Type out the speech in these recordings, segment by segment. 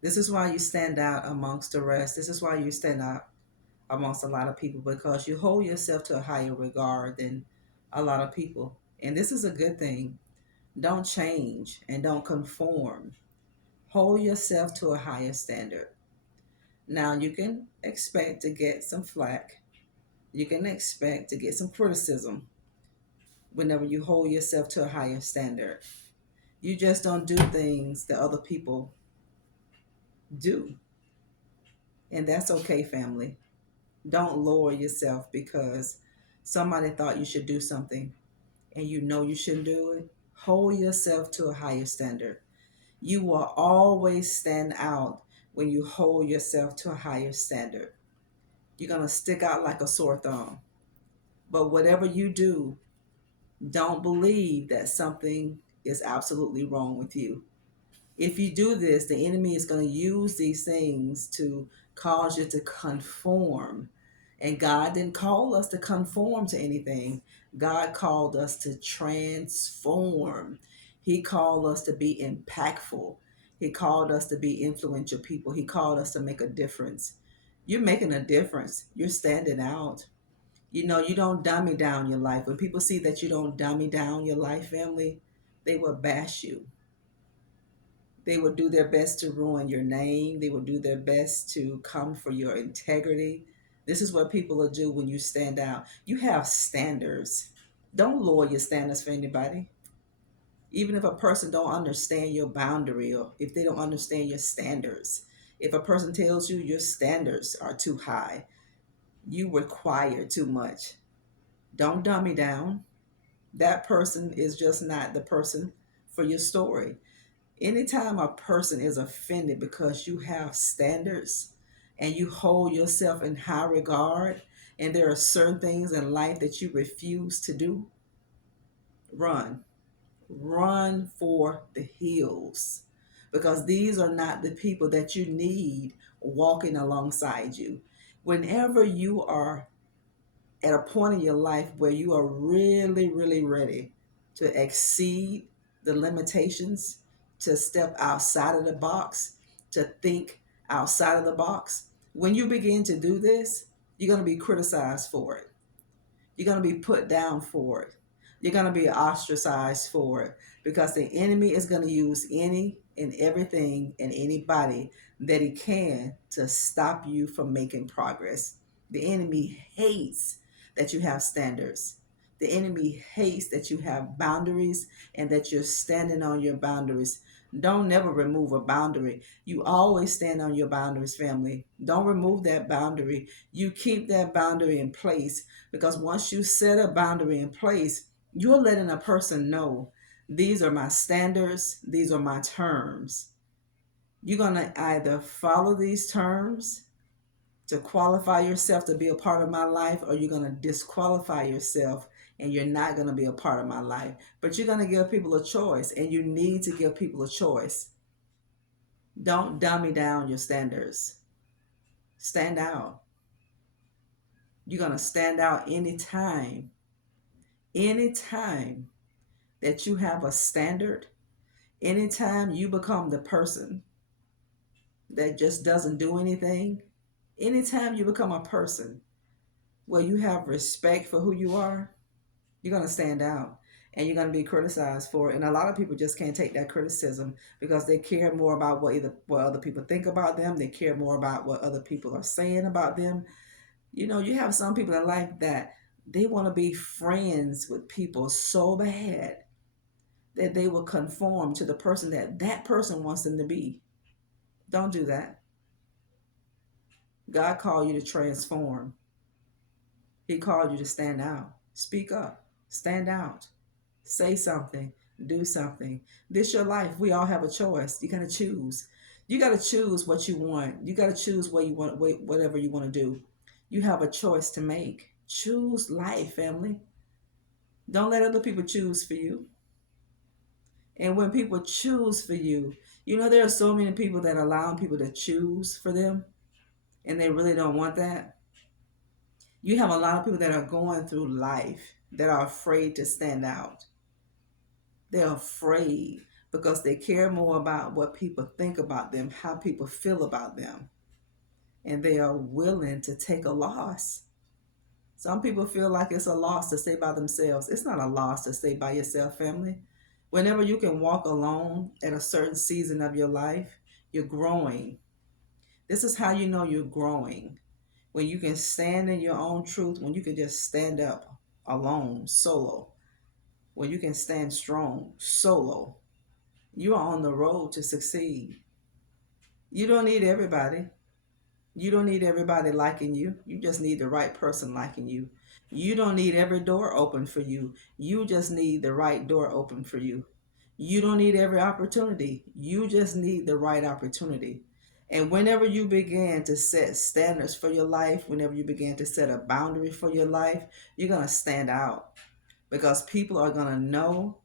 This is why you stand out amongst the rest. This is why you stand out amongst a lot of people, because you hold yourself to a higher regard than a lot of people. And this is a good thing. Don't change and don't conform. Hold yourself to a higher standard. Now, you can expect to get some flack. You can expect to get some criticism whenever you hold yourself to a higher standard. You just don't do things that other people do. And that's okay, family. Don't lower yourself because somebody thought you should do something and you know you shouldn't do it. Hold yourself to a higher standard. You will always stand out when you hold yourself to a higher standard. You're going to stick out like a sore thumb. But whatever you do, don't believe that something is absolutely wrong with you. If you do this, the enemy is going to use these things to cause you to conform. And God didn't call us to conform to anything. God called us to transform. He called us to be impactful. He called us to be influential people. He called us to make a difference. You're making a difference. You're standing out. You know, you don't dummy down your life. When people see that you don't dummy down your life, family, they will bash you. They will do their best to ruin your name. They will do their best to come for your integrity. This is what people will do when you stand out. You have standards. Don't lower your standards for anybody. Even if a person don't understand your boundary, or if they don't understand your standards. If a person tells you your standards are too high, you require too much. Don't dummy down. That person is just not the person for your story. Anytime a person is offended because you have standards and you hold yourself in high regard, and there are certain things in life that you refuse to do, run. Run for the hills, because these are not the people that you need walking alongside you. Whenever you are at a point in your life where you are really, really ready to exceed the limitations, to step outside of the box, to think outside of the box, when you begin to do this, you're going to be criticized for it. You're going to be put down for it. You're going to be ostracized for it, because the enemy is going to use any and everything and anybody that he can to stop you from making progress. The enemy hates that you have standards. The enemy hates that you have boundaries and that you're standing on your boundaries. Don't never remove a boundary. You always stand on your boundaries, family. Don't remove that boundary. You keep that boundary in place, because once you set a boundary in place, you're letting a person know these are my standards, these are my terms. You're going to either follow these terms to qualify yourself to be a part of my life, or you're going to disqualify yourself and you're not going to be a part of my life. But you're going to give people a choice, and you need to give people a choice. Don't dummy down your standards. Stand out. You're going to stand out anytime that you have a standard, anytime you become the person that just doesn't do anything, anytime you become a person where you have respect for who you are, you're going to stand out, and you're going to be criticized for it. And a lot of people just can't take that criticism, because they care more about what other people think about them. They care more about what other people are saying about them. You know, you have some people in life that they want to be friends with people so bad that they will conform to the person that person wants them to be. Don't do that. God called you to transform. He called you to stand out. Speak up. Stand out. Say something. Do something. This your life. We all have a choice. You gotta choose. You gotta choose what you want. You gotta choose what you want, whatever you want to do. You have a choice to make. Choose life, family. Don't let other people choose for you. And when people choose for you, you know, there are so many people that allow people to choose for them, and they really don't want that. You have a lot of people that are going through life that are afraid to stand out. They're afraid. because they care more about what people think about them, how people feel about them, and they are willing to take a loss. Some people feel like it's a loss to stay by themselves. It's not a loss to stay by yourself, family. Whenever you can walk alone at a certain season of your life, you're growing. This is how you know you're growing. When you can stand in your own truth, when you can just stand up alone, solo, when you can stand strong, solo, you are on the road to succeed. You don't need everybody. You don't need everybody liking you. You just need the right person liking you. You don't need every door open for you. You just need the right door open for you. You don't need every opportunity. You just need the right opportunity. And whenever you begin to set standards for your life, whenever you begin to set a boundary for your life, you're going to stand out because people are going to know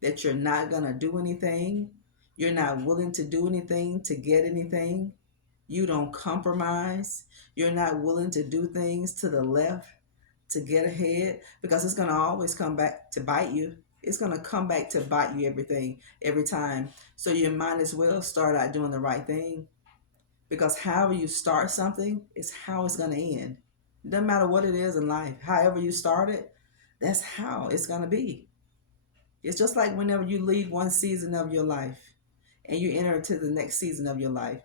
that you're not going to do anything. You're not willing to do anything to get anything. You don't compromise. You're not willing to do things to the left to get ahead because it's going to always come back to bite you. It's going to come back to bite you every time. So you might as well start out doing the right thing because however you start something is how it's going to end. It doesn't matter what it is in life. However you start it, that's how it's going to be. It's just like whenever you leave one season of your life and you enter into the next season of your life.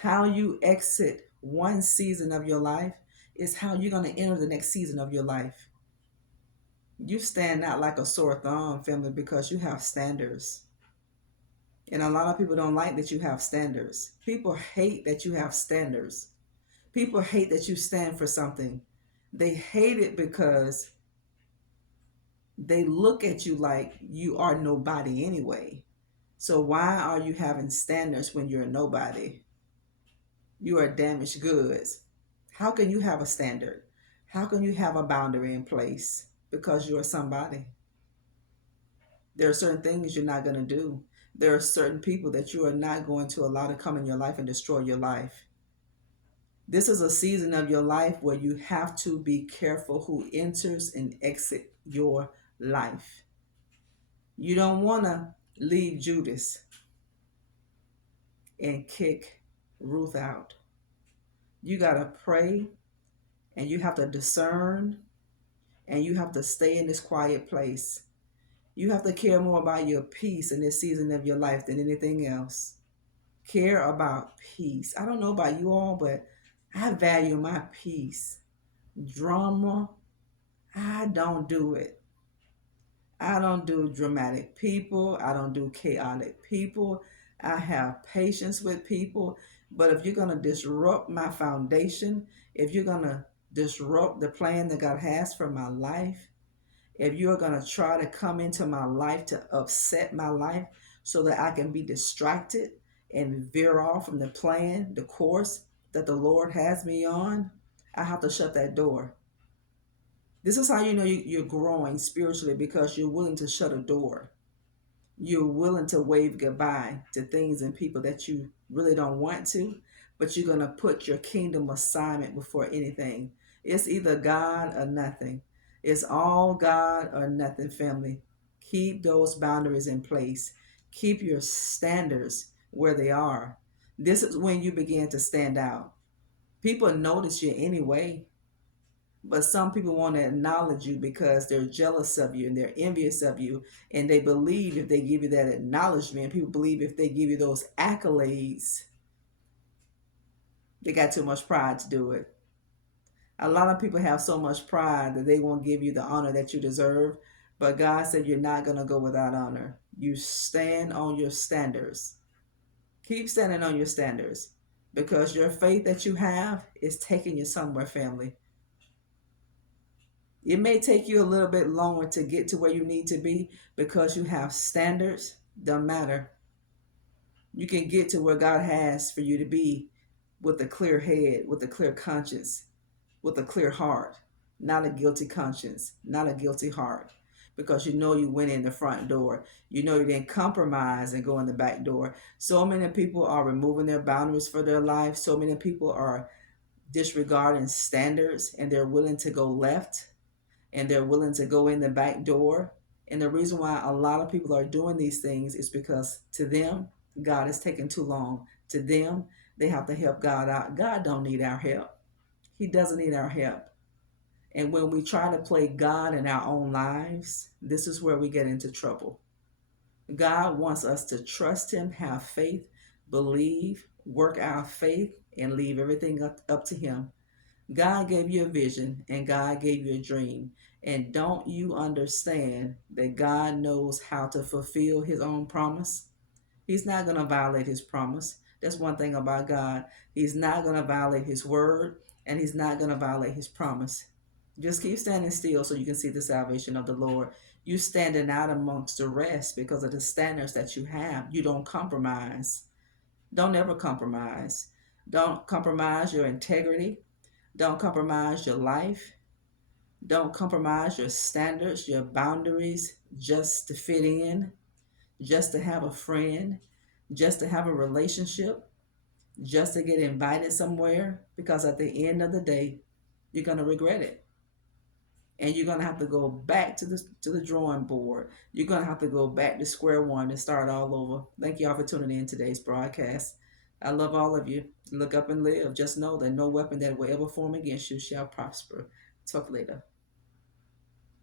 How you exit one season of your life is how you're going to enter the next season of your life. You stand out like a sore thumb, family, because you have standards. And a lot of people don't like that you have standards. People hate that you have standards. People hate that you stand for something. They hate it because they look at you like you are nobody anyway. So why are you having standards when you're nobody? You are damaged goods. How can you have a standard? How can you have a boundary in place? Because you're somebody. There are certain things you're not going to do. There are certain people that you are not going to allow to come in your life and destroy your life. This is a season of your life where you have to be careful who enters and exits your life. You don't want to leave Judas and kick Ruth out. You got to pray and you have to discern and you have to stay in this quiet place. You have to care more about your peace in this season of your life than anything else. Care about peace. I don't know about you all, but I value my peace. Drama, I don't do it. I don't do dramatic people. I don't do chaotic people. I have patience with people. But if you're going to disrupt my foundation, if you're going to disrupt the plan that God has for my life, if you're going to try to come into my life to upset my life so that I can be distracted and veer off from the plan, the course that the Lord has me on, I have to shut that door. This is how you know you're growing spiritually because you're willing to shut a door. You're willing to wave goodbye to things and people that you really don't want to, but you're going to put your kingdom assignment before anything. It's either God or nothing. It's all God or nothing, family. Keep those boundaries in place. Keep your standards where they are. This is when you begin to stand out. People notice you anyway. But some people want to acknowledge you because they're jealous of you and they're envious of you. And they believe if they give you that acknowledgement, people believe if they give you those accolades, they got too much pride to do it. A lot of people have so much pride that they won't give you the honor that you deserve. But God said you're not going to go without honor. You stand on your standards. Keep standing on your standards because your faith that you have is taking you somewhere, family. It may take you a little bit longer to get to where you need to be because you have standards. Don't matter. You can get to where God has for you to be with a clear head, with a clear conscience, with a clear heart, not a guilty conscience, not a guilty heart, because you know you went in the front door. You know you didn't compromise and go in the back door. So many people are removing their boundaries for their life. So many people are disregarding standards and they're willing to go left and they're willing to go in the back door And the reason why a lot of people are doing these things is because to them, God is taking too long. To them, they have to help God out. God don't need our help. He doesn't need our help. And when we try to play God in our own lives, this is where we get into trouble. God wants us to trust Him, have faith, believe, work our faith, and leave everything up to Him. God gave you a vision and God gave you a dream. And don't you understand that God knows how to fulfill His own promise? He's not going to violate His promise. That's one thing about God. He's not going to violate His word, and He's not going to violate His promise. Just keep standing still so you can see the salvation of the Lord. You standing out amongst the rest because of the standards that you have. You don't compromise. Don't ever compromise. Don't compromise your integrity. Don't compromise your life. Don't compromise your standards, your boundaries, just to fit in, just to have a friend, just to have a relationship, just to get invited somewhere. Because at the end of the day, you're going to regret it. And you're going to have to go back to the drawing board. You're going to have to go back to square one and start all over. Thank you all for tuning in today's broadcast. I love all of you. Look up and live. Just know that no weapon that will ever form against you shall prosper. Talk later.